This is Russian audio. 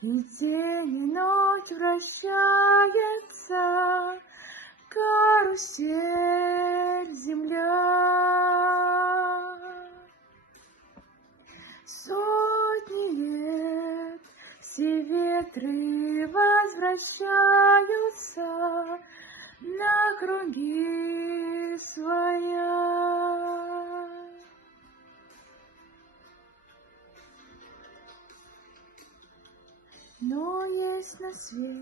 И день, и ночь вращается, карусель земля. Сотни лет все ветры возвращаются на круги своя. Но есть на свете